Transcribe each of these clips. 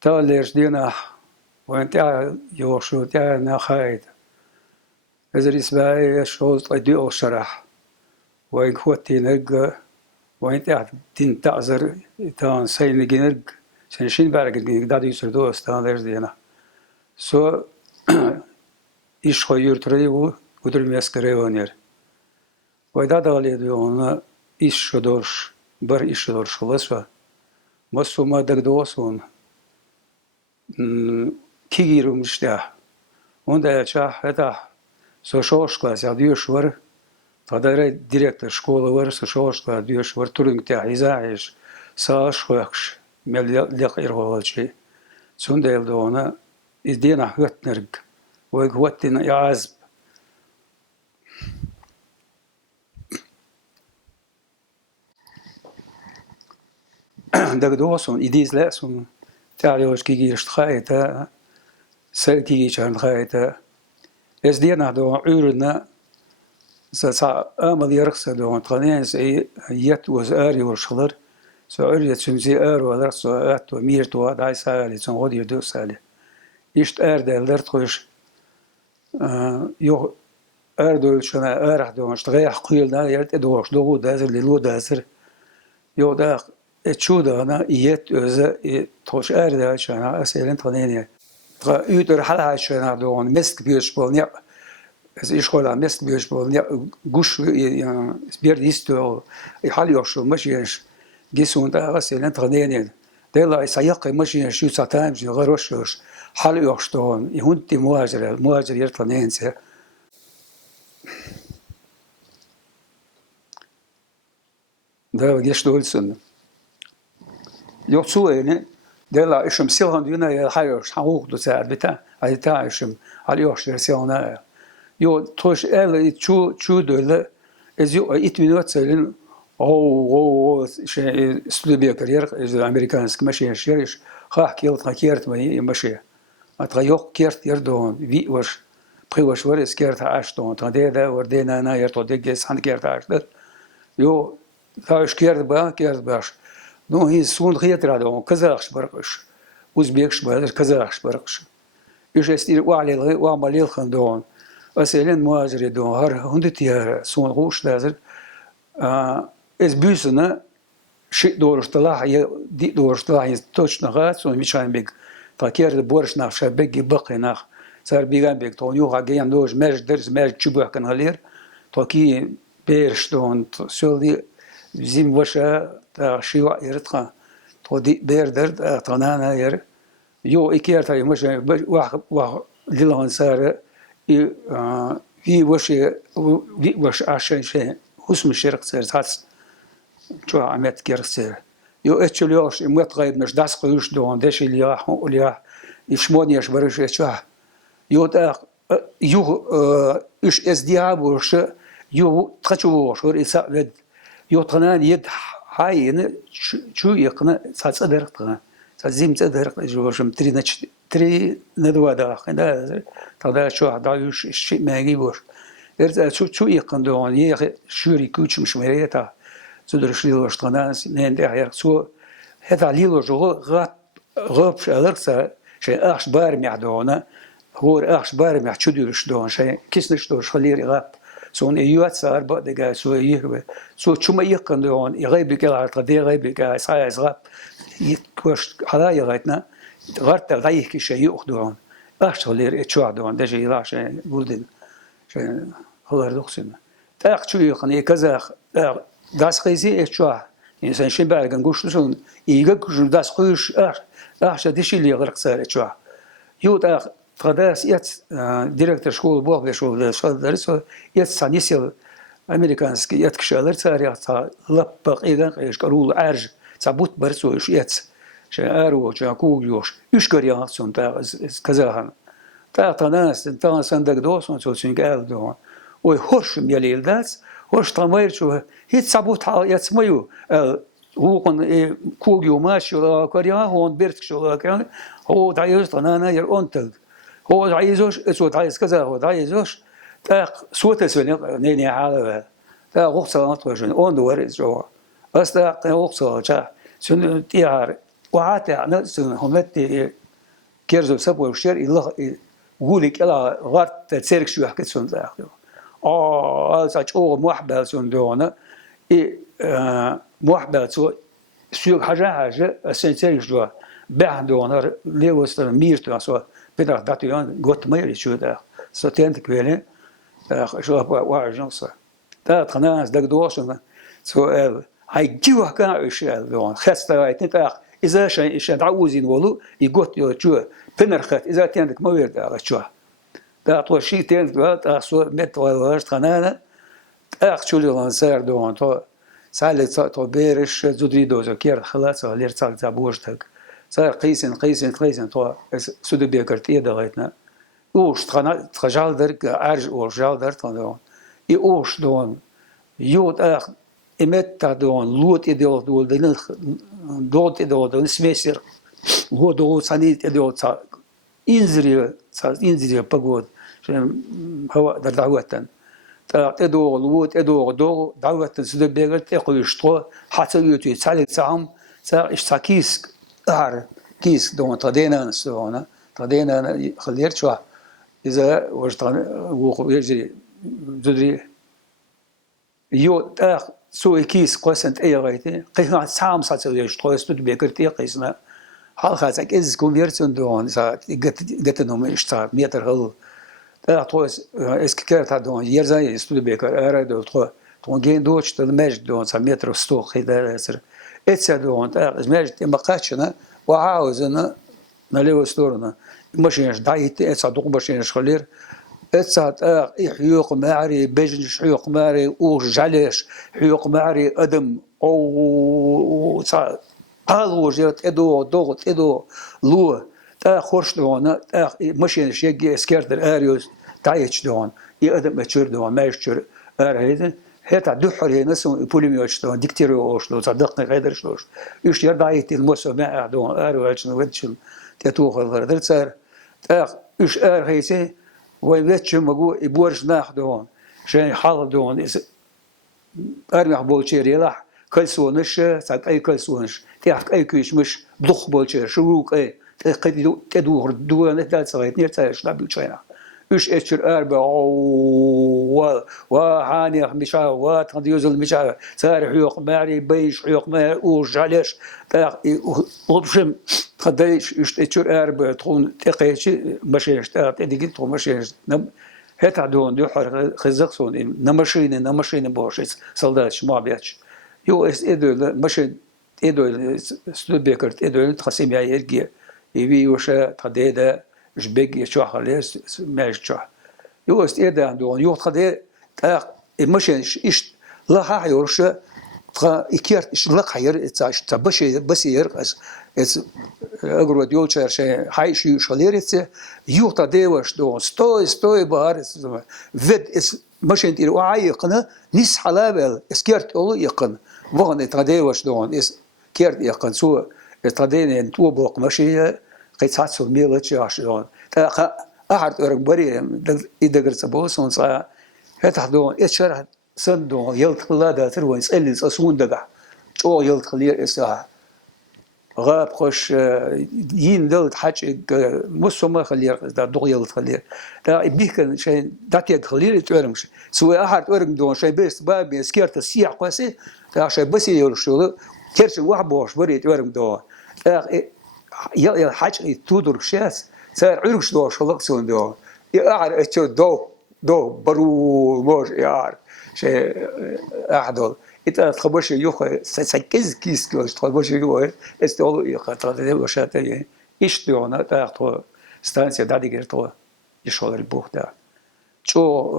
تاليش دينا وانت يوشو تانا خايد إذا إسباعي شوز طيدي أو شرح وين خوتي نرق وانت دين تعذر تان سين جنرق سنشين بارك دادي يسردو استان دينا سو iş koyuyorturu udurmaya skrevanyer. Vayda dalıydı ona iş şudur, bir iş şudur şulasva. Masuma dağdosun. Kigirumuşta. Onda yaşa hata soşoşkla zadiyuş var. Tadara direktör şkola var, soşoşkla diyuş var. Turungta izaiş. Sağış koyakş. Mellik irvalçı. Sonda elde ona izdina hütnerg. وقوتنا يعزب دقدوسون إديز lesson تعالوش كي جيرش خايتا سل كي جيشان خايتا إس دينا دو عورنا سا أمل يرقص دو تغنين سي يت وز آري ورشلر سو عوريت سمزي are ولر سو آت وميرت وداي سالي سن غدير دو سالي إشت are دالدر تخوش يو أردو شنا أرح دوش تغيح قيل دا يرت دوش دوغو دازر للو دازر يو دا اتشو دا أنا إيت أزا توش أردا شنا أسئلة تغنيني تغا يوتر حلها شنا دون مسك بيش بولنيا از إشغال مسك بيش بولنيا قوش يعني بيرد يستو يحل يوشو ماشيش جيسون دا أسئلة تغنيني ديلا يسيق ماشيش شو ساتايم جو غروشوش حل يوشتون يهونتي مهاجر يرتلنينسه ده جيش دولسن يوصو يعني ده لا إشم سيلهم دينا يحيوش حقوق دساعد بتاع على تاعشم على يوش رسيونا يو توش إل شو دولة إزيو 8 minut سالين أو شيء سلوبيا كارير إذا أمريكانسك ماشي شيرش خاح كيلت خاكيرت ما ماشي أتغيوق كيرت يردون في وش بخيوش ورس كيرت عشتون تنديدا وردينا أنا يرتو دقيس عند كيرت عشتر يو ثاش كيرت باش نو هي سون خيتر هذا كزاخش برقش أوزبيكش بهذا كزاخش برقش إيش استير وعلي وعملي الخندون أسئلين مهاجر دون هر هندتي هر سون خوش دازر إز بيسنا شيء دورش طلع دي دورش طلع توش نغات سون مشان بيك فكير بورش ناخ شبكي بقي ناخ صار بيجان بيك تون يوغا جيان دوش مرج درس مرج تشبه كان غلير توكي بيرش دون سولدي زين وشا تا شيوا يرتقى تودي بير درد تنانا ير يو إكير تاي مش واحد ليلان صار في وش عشان شيء اسم الشرق صار هاتس شو عملت كير صار يو اتشليوش امت غير مش داس قيوش دون داش اللي يشمون يشبرش شو يو تا يو ايش اس ديابوش يو تخشوش ور يساعد يو تنان يد هاي شو يقنا صدر تقنا زيم صدر جوشم تري ندوا دا خنا تدا شو دايوش شيء ما يجيبوش ارز شو يقن دون يه شوري كوتش مش مريتا زدرش ليلوش تناس نين هير سو هذا ليلوش غاب شالرسا شيء اخش بارمي عدونا هو اخش بارمي تشدرش دون شيء كيسنش دوش خلير غاب سون ايوات صار بعد سو يهرب سو شو ما يقن دون يغيب كلا على قضيه غيب ساعه غاب يكوش حلايا غايتنا غرت غايه كي شيء ياخذون اخش خلير اتشوا دون ده شيء لا شيء بولدن شيء هو دوخسنا تاخ شو يقن كذا داس خيزي اتشوا إنسان شيء بعد كنقولش شو يجيك داس خوش أخش دشي اللي غرق صار اتشوا يوت فداس يت ديركتور شغل بوق شغل درس يت سانيسيل أمريكانسكي يت كشالر صار يت لبق إذا إيش كرول عرج تبوت برسو إيش يت شارو شاكوجيوش إيش كريان سون تا كذا تا تناس تا صندوق دوسون سو سينجال دون ويهرش ميليل داس هرش تماير شو هيت سبوت يت مايو هو كن كوجيو ماشي ولا كريان هون بيرتك شو كان هو تعيش تنانا يرونتل هو عايزوش اسود عايز كذا هو عايزوش تا صوت سوني نيني حاله تا غوصه نطوجن اون دور جو استا غوصه جا سن تيار وعات يعني همت كيرزو سبوا الشير إلا قولك إلا غارت تسيرك شو حكيت سون ذا ساج محبة سون دونا محبة سو سوق حاجة سنتيرك شو بعدونا ليه وصل ميرتو سو بدر داتيان قط ما يري شو ده ستين كويلة شو واجنصة ده تناس ده دوشنا سؤال هاي جوا كان إيش دون خسته هاي تنتأخ إذا شيء دعوزين ولو يقط يشوا بنرخت إذا تندك ما يرد على شوا ده طول شيء تند ده سو مت ولا تنانا أخ شو اللي لانسير دون تو سالت تو بيرش زودي دوزو كير خلاص هلير تاع زابوشتك صار قيسن تو سود بيكرت يدا غيتنا اوش تخجال درك ارج ورجال در تون اي اوش دون يود اخ امت دون لوت ادول دول دين دوت ادول سميسر هو دو سانيت ادول انزري بقود هو در دعوتن ادول لوت ادول دو دعوتن سود بيكرت يقول يشتو حتى يوتي سالت سام سا اشتاكيس كيس دون تدينا نسونا تدينا خلير شو إذا وجدنا ويجري جدري يو تأخ سوي كيس قسنت أي غايتي قيسنا سام ساتسوي يشتغل استود بيكرتي قيسنا حال خازك إز كونفيرسيون دون سا جت نوم اشتغل ميتر هل تأخ توس إسكيرت هادون يرزاي استود بيكر أراد وتخو تون جين دوش تلمج دون سا ميتر ستو خيدا يصير إتسا دون تأخ إزماج تمقاتشنا وعاوزنا نليو ستورنا ماشينش دايت إتسا دوق ماشينش خلير إتسا حيوق معري بيجنش حيوق معري أوش جاليش حيوق معري أدم أو صا قالوا جرت إدو دوغت إدو لو تا خورش دون تا ماشينش يجي سكيرتر أريوس دايتش دون يأدم أشر دون ما يشر أرهيدن هتا دحر هي نسون بوليميوش دون ديكتيروش لو صدقني غير شلوش يش يردايت الموسى ما دون أريوش نودشم تتوخ الغردر صار تا إيش أرهيسي ويبتشم مجو يبورش ناخدون شيء حال دون أرمح بولشير يلاح كل سونش ساق أي كل سونش تيحك أي كيش مش ضخ بولشير شروق أي تقدر تدور دور نتال صغير نير تاش لا بيتشينا إيش أشر أربع وهاني مشا وتنديوزل مشا صار حيوق ماري بيش حيوق ماري أوش جالش تا وبشم خديش إيش أشر أربع تكون تقيش مشيش تا تديك تكون مشيش هتا دون يحر خزقسون نمشين بوشيس سلداش ما بيتش يو اس إدول مشين إدول سلوب بيكرت إدول تقسيم يا يرجع يبي وشا تديدا جبيج يشوح خليس ماش شوح يو اس إدا دون يو تدي تا مشين إيش لا حيورش ترى إكيرت إيش لا حير تاش تبشي بس يرقص اس أقول ديول شيء هاي شيء شليرته يوتا ديوش دون ستوي بارس فيد اس ماشين تيرو عايقنا نس حلابل اسكيرت اولو يقن وغن تديوش دون اس كيرت يقن سو تدين تو بوق ماشي قيصات ميلتش اش دون تا احد بري يدغر سبوسون صا هتحدون اتشرح صندو يلتقلا دا تروين سالي اسون دغا او يلتقلي اسا غاب خوش ين دلت حاج مسوما خلير دا دوغيل خلير دا بيكن شيء داتي خلير تورمش سوى احد اورم دون شيء بس باب سكيرت السيح قاسي دا شيء بس يرشول كيرش واحد بوش بري تورم دون يا حاج تودر شاس صار عرش دو شلقسون دو يا اتشو دو برو موش يار شيء احدل إذا تخبرش يوخ سكز كيس كلاش تخبرش يوخ استولو يوخ ترى وشاتي إيش تيونا تاخذ ستانسيا دادي قرطوا يشغل البوخ ده شو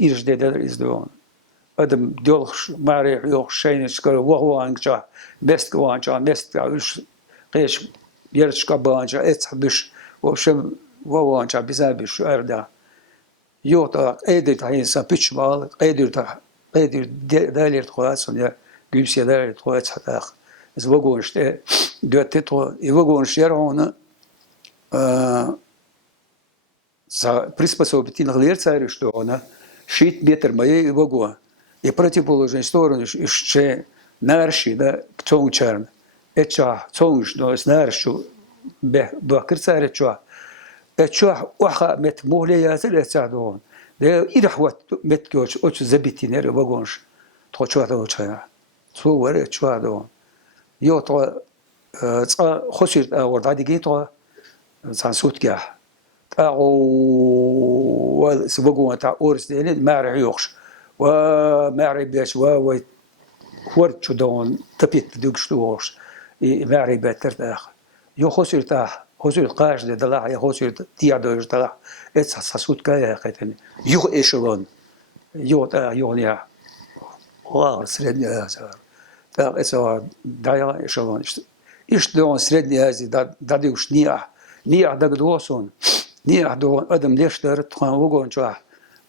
إيش ده إزدون أدم دولخ ماري يوخ شيء شكر وهو عنجا بست وعنجا بست إيش قيش يرش كبانجا إتحبش وشم وهو عنجا بزابش شو أردا يوتا أيدر تاين سبيتش مال أيدر دالير تقاسون يا جيبسي دالير تقاس حتى إذا وجونش دوت تطو يوجونش يرونه приспособить инглер царю что она шить бетер моей вогу и противоположную сторону еще نارشي ده تون شرن اتشا تونش نو نارشو بكر سار اتشا وخا مت مولي ياسر اتشادون ده إذا حوت مت كوش أوش زبيتي نير بقونش تخشوا هذا وشنا تو ورا اتشا دون يو تو خشيت ورد عادي جيتوا سانسوت كاه أو سبقوا تاع أورس ديني ما رعيوخش وما عربيش و ورد شو دون تبيت دوكش دوغش ما عربي ترتاح يو خسر تاح خسر قاش ده دلع يا خسر تيا دوش دلع اتس ساسوت كايا قتني يو إيشلون يو تا يونيا واو سردني هذا تا إسوا دايا إيشلون إيش دون سردني هذه دا دوش نيا دا دوسون نيا دون أدم ليشتر تخان وقون شو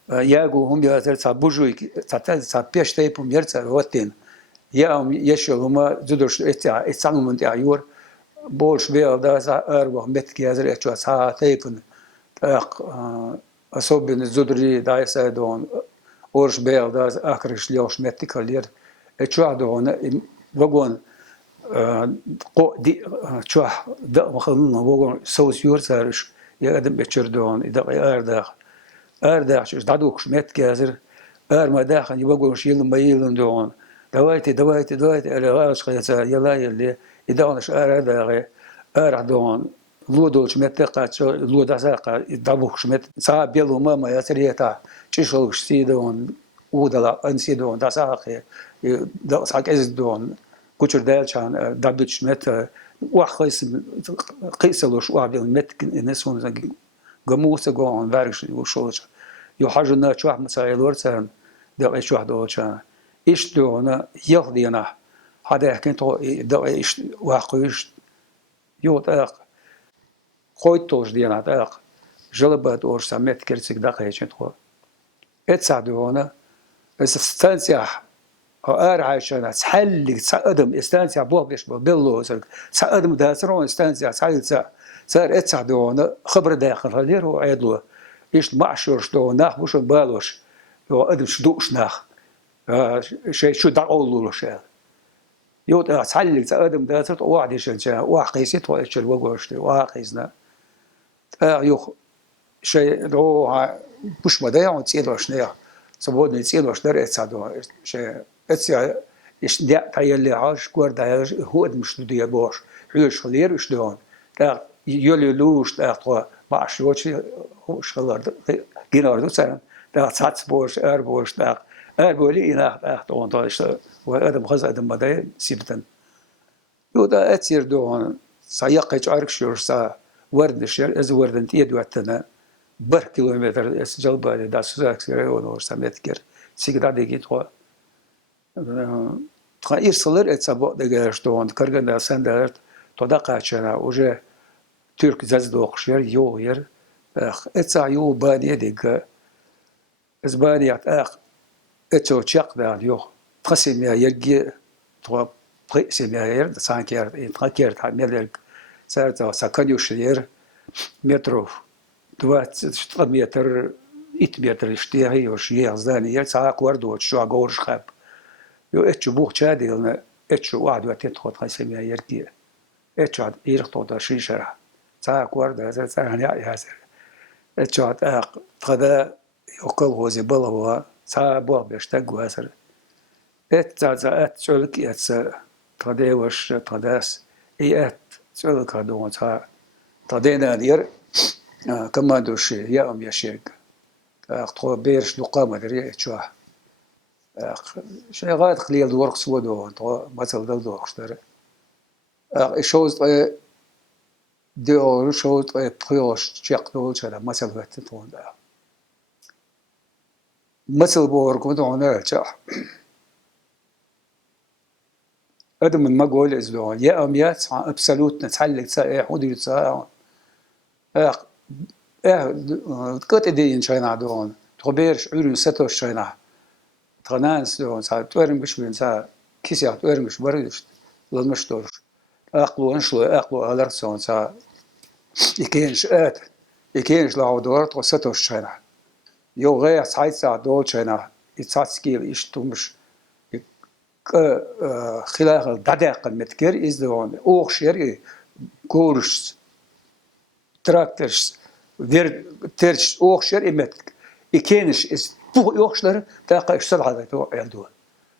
ياقو هم ياتر تابوجوي تابيش تيبهم يرتر واتين ياهم يشوا هما زدوش اتسانو من تعيور بولش بيل دا أربع متكي هذا اتشوا سا تيبن أصوب زدري دا يساعدون أورش بيل دا أكرش ليوش متكي لير اتشوا دون وقون قو دي اتشوا دا مخلونا وقون سوس يورترش يا أدم بتشردون إذا أرداش دعوكش مت كازر ما داخل يبغون شيلون ما يلون دون دواتي على غاش خيسا يلا يلي يدونش أرداغي دون لودوش مت قات لودا ساقا دعوكش مت صعب بيلو ماما يا سريتا تشيشلوش سيدون ودلا أنسيدون دا ساقي دا ساق إزدون كوتشر دالشان دابتش مت وخيس قيسلوش وعبدون مت نسون جموسة جون بارش وشولش يحاجنا شو أحمد سعيد ورثان ده إيش واحد وشان إيش دونا يخدينا هذا يحكي تو ده إيش واقعيش يوت خويتوش دينا ده جلبت أورش سميت كرسك دقيقة شنو اتساعدونا استنسيا عايشنا تحلق تساعدهم استنسيا بوقش ببلو تساعدهم داسرون استنسيا سعيد صار اتساعدونا خبر داخل هالير وعيدلو إيش معشرش دو ناخ وش بالوش يو أدم شدوش ناخ شيء شو دعولو شيء يو تعلق أدم ده صرت واحد يشجع واحد قيسيت واحد وقوش واحد يو شيء لو مش مدايع وتسيلو شنيا سبودني تسيلو شدر اتساعدو شيء اتساع إيش دع تايل عاش قرد هو أدم شدودي باش حيش خلير وش دون يولي لوش تاخذ باش وشي وش خلر جيناردو سان تاخذ بوش بوش تاخذ بولي تاخذ وانتاش وادم خز ادم مداي سيبتن يودا اتير دون سياق يعرك شورسا ورد الشر از وردنت يدوتنا بر كيلومتر اس جلبا دا سوزاك سيرون ورسا متكر سيغدا ديجي تو يرسلر اتسابو دغاش دون كرغندا سندرت تودا قاچنا وجه Türk zazdokşer yo yer etsa yo baniye de ezbaniyat etso çakdan yo tqasimiya yegi to tqasimiya yer sanki yer intqaker tameler sarta sakanyoşer metro 20 متر 100 متر اشتياهي وشيء زاني ساعة وردو شو أقول خاب يو اتشو بوخ شادي لنا اتشو واحد وقتين تخوض قسمي يركي اتشو عاد يرخطو دا شي شرح ساعة ورد هذا ساعة هذا اتشو عاد تغدا يقل هو زبالة هو ساعة بوخ بيشتاق هذا اتشو لك تغدا وش تغداس اتشو لك هدو ساعة تغدينا نير كمان دوشي يا يشيك أخطو بيرش دقامة دري تشوه شيء غاد خليل دورك سودو تو مثل دو خشتر شوز دو شوز بريوش تشيق دول شلا مثل وقتون ده مثل بورك ودون تشا هذا من ما قول إزدون يا أميات أبسلوت نتحلق سائح ودي سائح كت دين شينا دون تغبيرش عيون ستو شينا تغنانس دون سا تورم بشوين سا كيسيا تورمش بردش للمشتور أقلو أقلو ألرسون سا يكينش لعو دورت وستو شينا يو غير سايد سا دول شينا يتصات سكيل إشتومش خلال دقائق متكر إز دوان أوخشير كورش تراكترش وير ترش أوخشير إمتك إكينش إز بوغ أوخشلر تاقا إشتر هذا تو يلدوان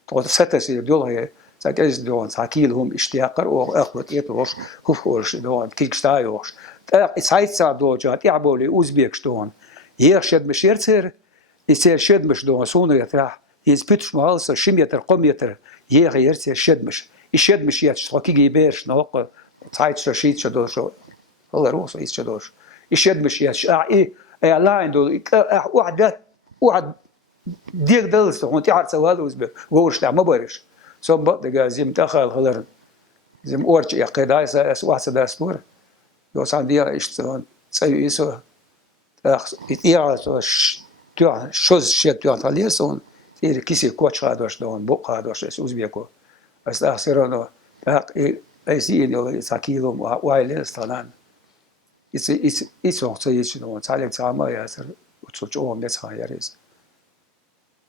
تو ستة يلدوان هي ساكيز دوان ساكيلهم اشتياقر أو أخوة إيتوش هفورش دوان كيكشتايوش تاق إسايت سا دوجات يعبولي أوزبيكش دوان يرشد مشيرتر يصير شدمش دوان سونو يتراح يزبطش مهالسة شميتر قميتر يغيرتر شدمش يشدمش يتش كي يبيرش نوق تايت شاشيت شدوش الله روس يس شدوش يشدمش يتش إيه لاين دول واحد ديك دلست هون تعرف سواد وزبر وورش تاع ما بارش صبط دقا زم تخال خلر زم أورج يا قيداي ساس واحد داستور يوس عندي إيشتون تسوي إيسو يا تو شوز شيء تو أنتاليسون تير كيسي كوتش هادوش دون بوق هادوش أوزبيكو بس أخسرنا أيزين ساكيلهم وايلين استنان إيسو تيجي دون تعلم تعمى ياسر وتشوفهم ناس هايريز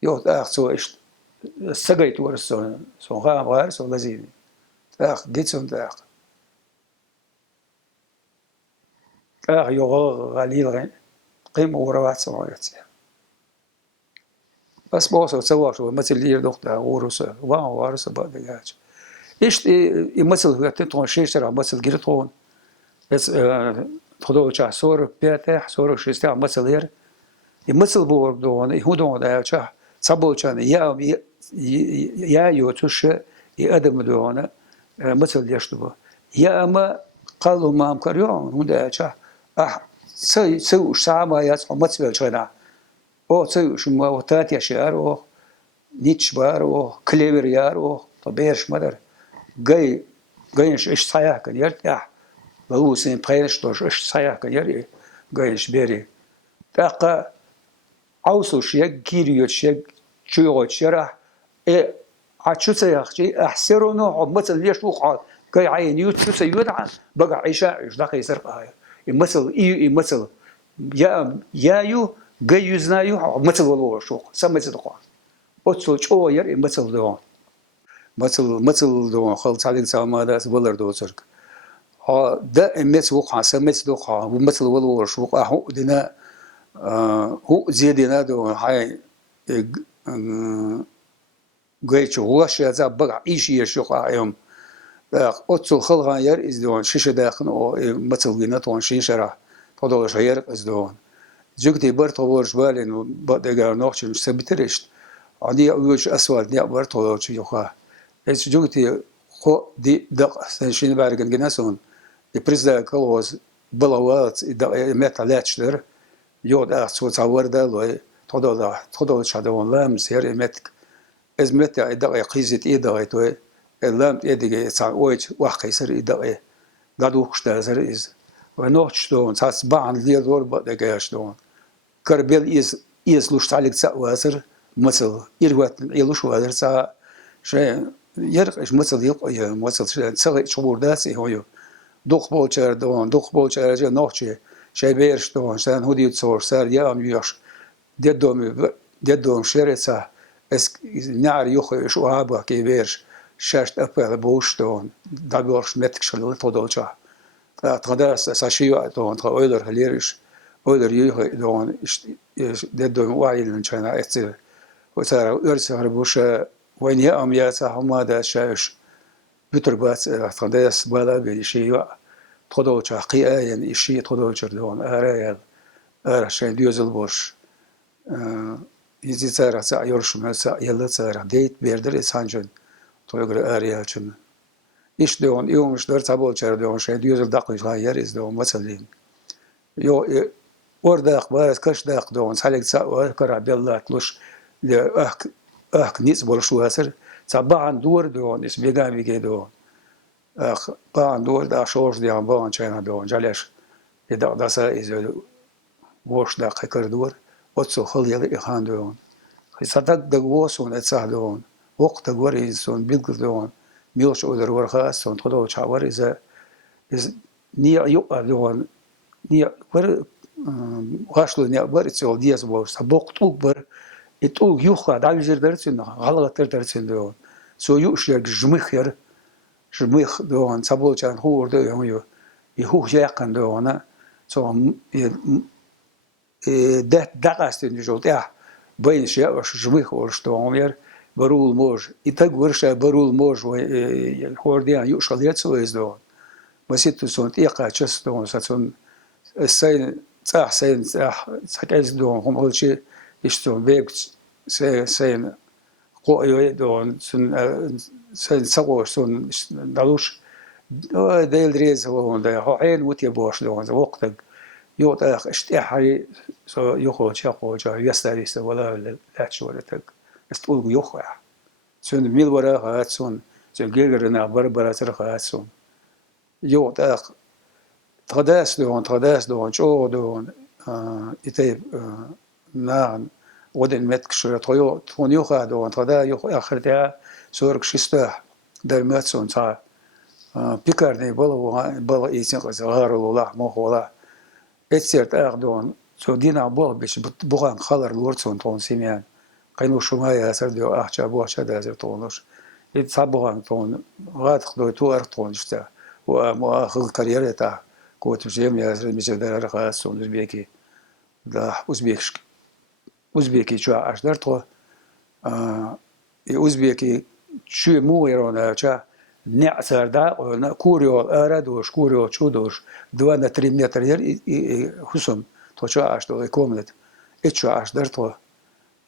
يو أخسو إيش سجيت ورسون سون غام غير سون لذيذ ديتسون يو غاليل قيم وروات سمايتي بس بوصل سواش مثل اللي دكتور ورس وارس بعد جاش إيش مثل تنتون شيشرا مثل جريتون بس تخدو شا صور بيته صور شيستع مثل هير مثل بور دون يهودون ده شا صبول شان يا يوتش يقدم دون مثل يشتبه يا أما قالوا ما مكريون هون شا سو سامع يسمع مثل شنا أو سو شو ما وتات يشار أو نيتش بار أو كليبر يار أو طبيعش مدر جايش إيش صياح كان يرتاح وهو سين بخيرش توش إيش صياح كان يري جايش بيري تاقة عوسو شيء كيريو شيء شو شرح عشو صياح شيء أحسرونه مثل ليش وقع جاي عين يوت شو سيودع بقى عيشة إيش داخل يسرق هاي مثل مثل يو جاي يزنايو مثل والله شو سميت دقة أتصل شو ير مثل دوان مثل دوان خلص عليك سامع ده سبلر دوتشرك ده مثل وقع سميت دقة ومثل والله شو هو دنا هو زيادنا دوان هاي جاي شو هو شيء زاب بقى إيش يشوق يوم أتصل خلها ير إز دوان شيش داخل أو مثل جينا طوان شيشرة تضل شير إز دوان جوكتي برتولوش بالين بدأ نوعش مش سبتريشت عندي أولش أسود نيا برتولوش يخا إيش جوكتي خو دي دق سنشين بارجن جناسون البريزدا كلوز بلاوات مت علاتشلر يود أخذ تصور ده لو تضل شادوان لام سير متك إز مت إدقى قيزة إدقى توي اللام إدقى ساويج واحد يصير إدقى قادو خشتازر إز ونوعش دون ساس بعن ليه دور بدأ جاش دون كربيل إز لوش عليك سوازر مثل يروت يلوش وازر سا شيء يرقش مثل يقى مثل شيء سغي شعور داسي هو دوخ بولشر جا نوعشة شيء بيرش دون سان هودي تصور سار يام يوش ديدوم شريت سا اس نار يخ شو هابا كي بيرش شاشت أبغى بوش دون دابورش متك شلول تودولشة تقدر ساشيو دون تقدر هليرش قدر يجي دون ده دون واعي للشنا أثر وصار أرسل بوش وين يأم ياسا هم هذا شاش بتربات تقدر سبلا بالشيء تقدر تحقيقه يعني شيء تقدر تردون أريال أرشين ديوزل بوش يزيد صار سأيرش من سأيلا صار ديت بيردر إسانجن تقدر أريال شن إيش دون يوم إيش در تبول شر دون شيء ديوزل دقيق غير إز دون مثلين يو وردا أخبار كش داق دون سالك سأ كرا بالله تلوش لأخ نيس برشو هسر سبعان دور دون إس بيجامي كدون أخ بان دور دا شورش ديان بان شينا دون جالش يدق داسا إز وش داق كر دور وتصو خل يلي إخان دون خيساتك دقوسون اتساه دون وقت دور إنسون بيلقل دون ميوش أودر ورخاس سون تقولوا شاور إذا نيا يقع دون نيا ور واشلو نيا ور تسول دياس بوش سبوق توبر اتوق يخا دعوي زر درسين غلط درسين دون so juxjer žmihjer žmih doon sabolchan hoor de jongen je hoogjaken doon so dat dagastun jolt ja bain je žmih orstoon weer barul moj itag worsha barul moj hoorde aan juxal het so is doon maar zit zo'n eqachs doon zo'n zijn zijn sakels doon om holtje is zo'n weg zijn قوي دون سن سووا سن دالوش ديل دريز هو ده هين وتي باش دون وقت يوت اشتحري سو يخو تشقو جا يستريس ولا لا شو ولا تك استقول يخو سن ميل ورا هات سن جيرنا بربرا تر هات سن يوت تغداس دون شو دون يتي نان ودن متك شو تون يوخا دون تدا يوخ آخر ده سورك شسته در متسون تا بيكارني بلا إيشين قصار ولا مخ ولا اتسيرت دون سو دينا بيش بوغان خالر لورتسون تون سيميان قينو شمايا سر ديو أحشا بوحشا دازر تونوش يتصابوغان تون غاد خدو تو أرتون جتا ومؤخذ كاريرة تا كوت مجيم ياسر مجيب دار خاصون أزبيكي دا أزبيكي شو أشدر تو أزبيكي شو مو يرونا شا نعسر دا كوريو أردوش كوريو شودوش دوانا 3 متر ير حسم تو شو أشدر كوملت إتشو أشدر تو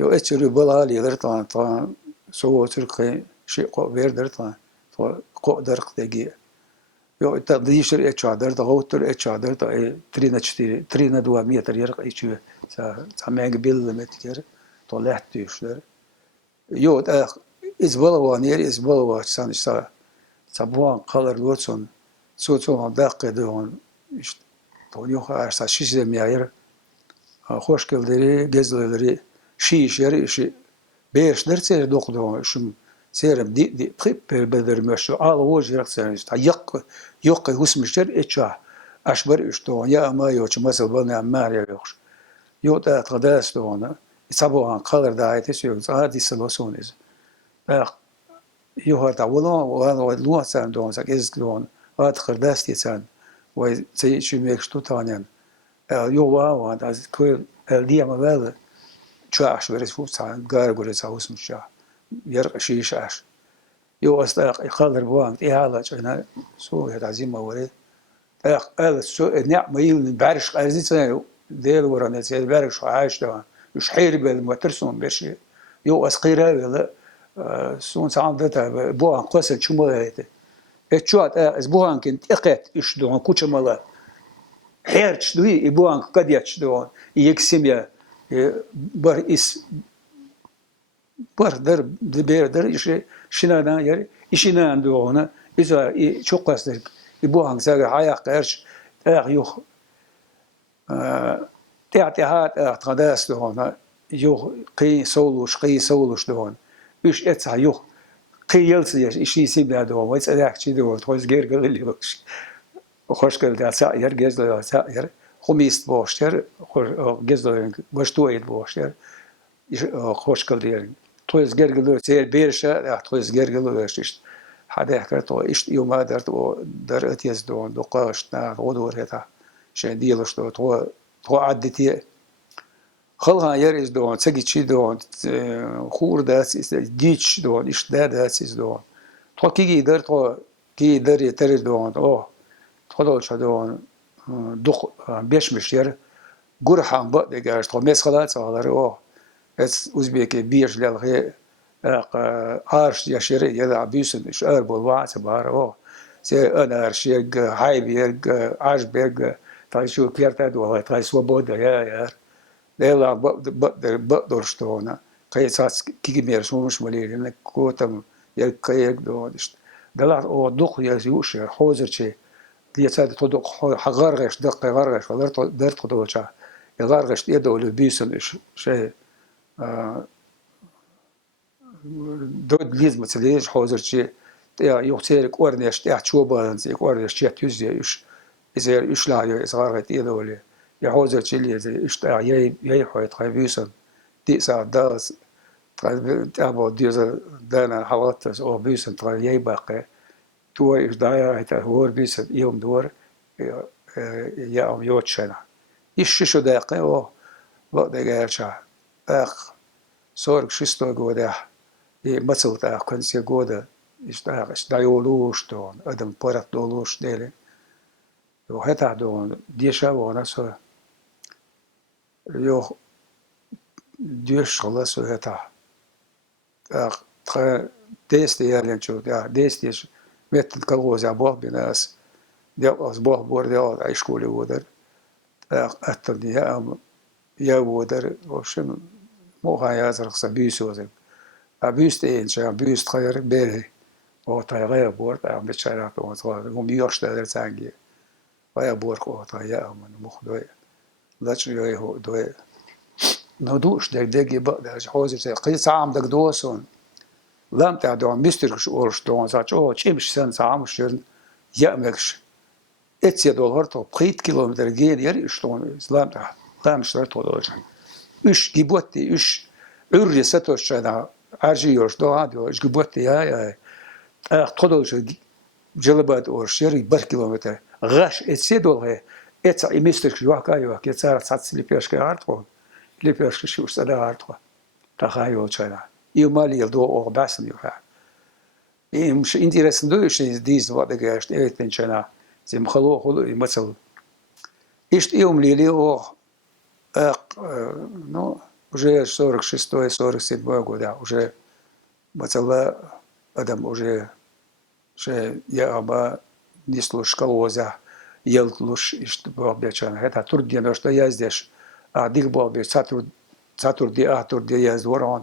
يو إتشو بالالي درتان تا سو تركي شيء قوير درتان تو قدر دقيق يو تقديشر إتشو درتا غوتر إتشو درتا 3 2 متر ير إتشو سامعك بيل متر طلعت تيشتر يود إزبلوا نير إزبلوا سانش سابوان قالر لوتسون سوتسون دقة دون تونيو خاص شيء زمياير خوش كلدري جزلدري شيش يري شيء بيش درتير دوقدو شم سيرم دي بريب بدر مشو على وجه رخصان يق هسمشتر إتشا أشبر إشتون يا ما يوش مثل بنا ماريا يوش يود قداس دون سابوان قالر دايتس يوز هذه سلوسونيز يو هذا ولون لون سان دون سك إز دون هذا قداس تيسان وزي شو ميكشتو تانيان يو واو هذا كل الديا ما بال شاش ورس فوت سان قار قرس هوس مشا يرق شيش عش يو أستاق قالر بوان إهالة أنا سو هذا عزيمة وري قال سو نعم يل بعرش عزيزنا ديل ورا نسيل بعرش عايش ده مش حير بالمترسون برشي يو أسقيرة ولا سون ساندتا بوان قصة شو مالته اتشوات بوان كنت اقت ايش دون كوتش مالا حيرش دوي بوان قد ياتش دون يكسميا بر اس بر در دبير در ايش شنانا ير ايشنا عندونا اذا شو قصدك بوان ساق حيا قرش يوخ تعتهات اعتقادات دون يوخ قي سولوش دون إيش أتسع يوخ قيلتي إيش يسيب هذا هو ويس أداك شيء ده تويس غير قال لي بقش وخش قال ده سائر جز ده سائر خميست باشتر جز ده باش تويد باشتر خوش قال ده تويس غير قال له سير بيرشة تويس غير قال له إيش هذا حكر تو إيش يوم هذا در أتيس دون دقاش نا غدور هذا شيء ديلش تو عدتي خلها يرز دون سجيتشي دون خور داس ديتش دون إيش داس دون تو كي يقدر تو كي يقدر يترد دون تدل شدون دخ بيش مشير جرحان بعد جالس تو مسخلات صار اس أوزبيك بيش للغي عارش يشير يلا بيسن إيش أربو الوعس بار سي أنا أرشيج هاي بيرج عاش بيرج تايشو كيرتاد وهاي تايسوا بود يا لا بقدر شتونا قيساس كي ميرسومش مليين كوتم يلقيك دونشت دلار او دخ يزوش حوزر شي ليساد تدق حغرغش دق غرغش ولا درت خدوچا يغرغش يدو لبيسن شي دود ليز مثليش حوزر شي يا يختارك ورنيش يا تشوبان زي ورنيش يا تيزي إذا يشلع يغرغت يدو لي يحوزر شي اللي إيش يا حويت خايفيسن دي ساعة داس تعبوا ديزل دانا حوالتس أو بيسن تغيي باقي تو إيش داير هيتا هور بيسن يوم دور يوم يوتشنا إيش شو دقيقة أو وقت جالشة صور شستو جوده مثل كنسي جوده إيش دايولوش دون أدم برات دولوش ديله وهتا دون ديشا وناسو يو ديش خلاص وهتا ديستي يالين شو ديستي متن كلوز أبوه بناس دي أصبح بوردي عايش كولي ودر أتني يا ودر وشم مو هاي أزرق سبيسوزم أبيست إن شاء أبيست خير بيله وطيغير بورد أم بتشارك وطيغير هم يشتغل تانجي ويا بورك وطيغير من مخدوي لا تشيله هو دوي ندوش دق بقى حوزة قيس عام دق دوسون لام تعدون مستركش أورش دون زاج أو تشيمش سن عامشين يأمكش إتسي دولار تو بقيت كيلومتر جين يري شلون لام تع لام شرط ولوجن إيش جيبوتي إيش عري ستوش أنا عرجي يورش دو عادي إيش جيبوتي هاي تقدرش جلبات أورش يري بر كيلومتر غش إتسي دولار إتسا مستركش واقعي واقعي صار ساتس اللي بيش كهارتو اللي بيش شو صار هارتو تخيل شنا يومالي يلدو أو باسن يوها مش интересно دوش ديز وقت جاش إيه شنا زي مخلوق خلو مثل إيش يوم ليلي أو ну уже 46-й 47-й года уже مثلا адам уже я оба не слушал школоза елтлуш إيش بابيشان هذا تردي أنا что я здесь ديك بابي ساتردي أتردي يزوران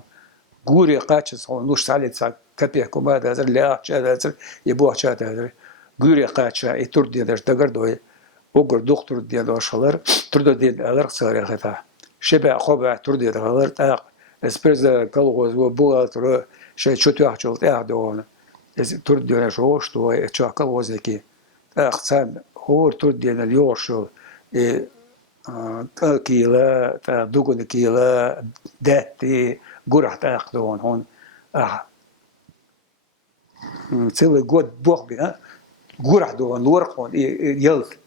جوري قاتش هون نوش سالت كبيه كوماد هذا لا هذا يبوه شاد هذا جوري قاتش يتردي هذا دقردوي وقر دكتور ديال شلر تردد ديال الر صار هذا شبع خبع تردد هذا تاق اسبرز كلغوز وبوغ تر شيء شو تحصل تعدون از تردد شوش تو اتشاكل وزكي تاق سان هو تردد اليوشو كيلا تا دوغن كيلا داتي قرح تاق دون هون целый год бог بها قرح دون ورقون يلت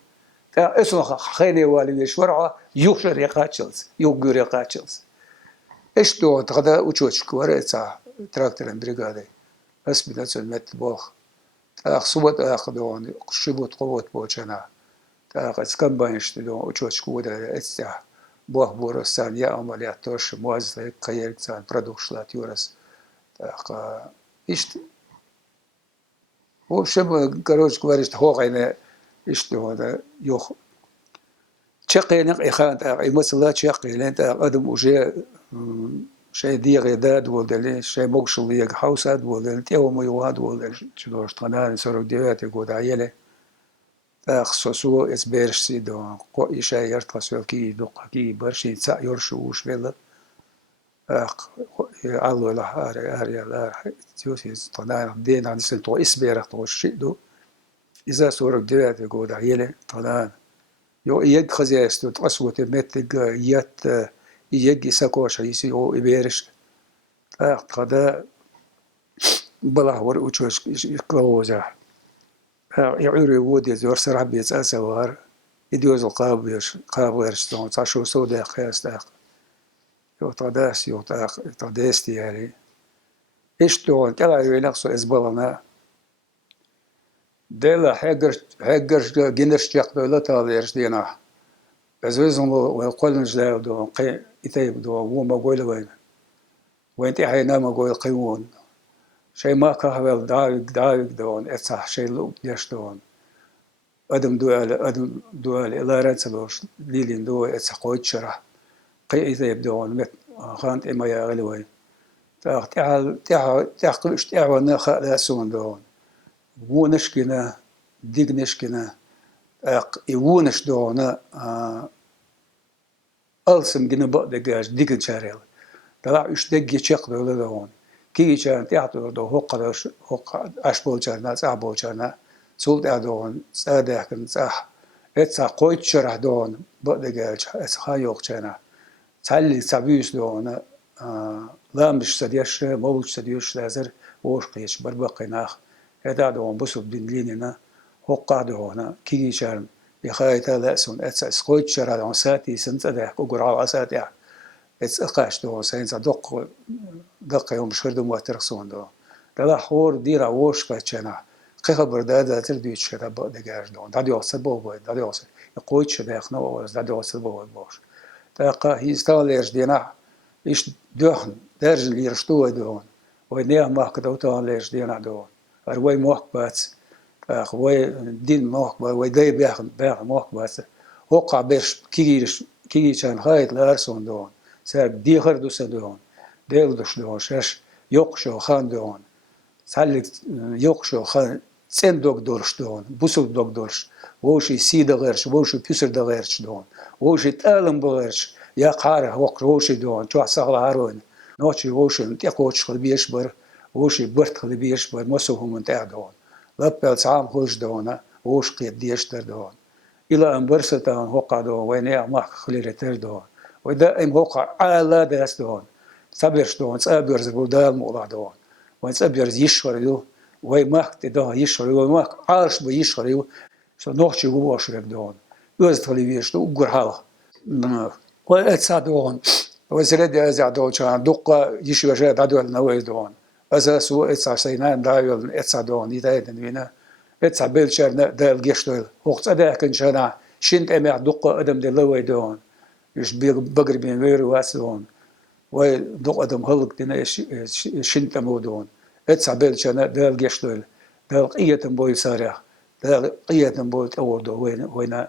اسمه خيلي والي يشورع يوشر يقاتشلز يوغور يقاتشلز ايش تو تغدا وتشوش كوريتا تراكتورن بريغادي اسمي نتسل مت بوخ تاخ صوت اخدون شبوت قوت بوچنا تاخ اسكمباينش دون وتشوش كودا استا بوخ بورسان يا عمليات توش موازله قيرتان برودكشلات يورس تاخ ايش هو شب كروش كوريش هوغينا ايش تو هذا يوخ تشقينق إخان تاع مثلا تشقين تاع أدم وجه شيء ديغ يداد ولا شيء مقشل يق حوساد ولا تيو ميواد ولا شنو اشتغلنا سرق ديات يقول عيله تاع خصوصو اسبيرش سيدو قو شيء يرتقص كي دوق كي برشي تاع يرشوش بلا علو لا اريا لا تيوسي طلع دين عند سنتو اسبير تو شيدو إذا سرق ديات يقول عيله طلع يو يج خزيستو تقصوت متج يات يجي ساكوش يسي او يبيرش قدا بلا ور وتشوش كلوزا يعوري ودي زور سرع بيت اسوار يدوز القابيش قابيرش تون تشو سودا قياس تاق يو تداس يو تاق تداستي يعني ايش تون كلا ينقص اسبلنا دلا حجر جنرش يقدر تاليرش دينا أزوجهم ويقولن جلاو دو قي يتيب دو وما قول وين تحي نام قول قيون شيء ما كهول دايق دون اتصح شيء لو يش دون أدم دوال إلا رنسلوش ليلين دو اتصح قوي شرح قي يتيب دون مت خانت إما يا غلوين تعقلش تعونا خلا سون دون ونشكنا ديق نشكنا يونش دونا ألسم جن بعد جاش ديق شارل طلع إيش دق يشق ولا دون كي كان تعطوا دو هق أشبول جرنا صعبول جرنا سولت أدون سادة كن صح إتسا قويت شرح دون بعد جاش إتسا يوق جرنا تعلي سبيس دون لا مش سديش موج سديش لازر وش قيش بربقي ناخ هذا دون بسوب دين ليننا هو قاعدونا كي شرم يخايتا لأسون أتس قويت شرا دون ساتي سنت ده كوجرا ساتي أتس قاش دون سين دق يوم شردو موترسون دون ده حور ديرا وش قيتشنا خبر ده ترديش كده بدجاج دون ده يوصل بوه ده يوصل قويت شده خنا ولا ده يوصل بوه باش ده هيستاليرش دينا إيش دهن درج اللي يرشتوه دون وينيه ما كدوتان ليش دينا دون أروي موك بس أخوي دين موك ويدي بيخ موك بس وقع بيش كي كان هايت لارسون دون ساب دي خردو سدون ديل دوش دون شش يقشو خان دون سالك يقشو خان سن دوك دورش دون بوسو دوك دورش ووشي سيدا غيرش ووشي بيسر دا غيرش دون ووشي تألم بغيرش يا قاره ووشي دون شو سهل هارون نوشي ووشي نتيقوش خلبيش بر ووشي برت خلبيش بر مسوهم انتاع دون لبل سعام خوش دون ووش قيد ديش در دون إلى أن برستان هوقع دون وينيع ماك خليرة تر دون ودائم هوقع على داس دون سبرش دون سابرز بودال موضع دون وين سابرز يشور يو وي ماك تدا يشور يو ماك عارش بيشور يو شو نوشي ووش رب دون يوزت خلبيش دون وقرحاله وإتسا دون وزرد أزع دون شان دقة يشوى جاء دادول نوي دون أزاسو إتسا سينان دايول إتسا دون يدايدن وينا إتسا بيلشار دايل جيشتول وقت أداكن شانا شنت أمع دقة أدم دلوي دون يش بقر بين ويرو واس دون ودق أدم هلق دينا شنت أمو دون إتسا بيلشار دايل جيشتول دايل قية بوي سارع دايل قية بوي تأور دون وينا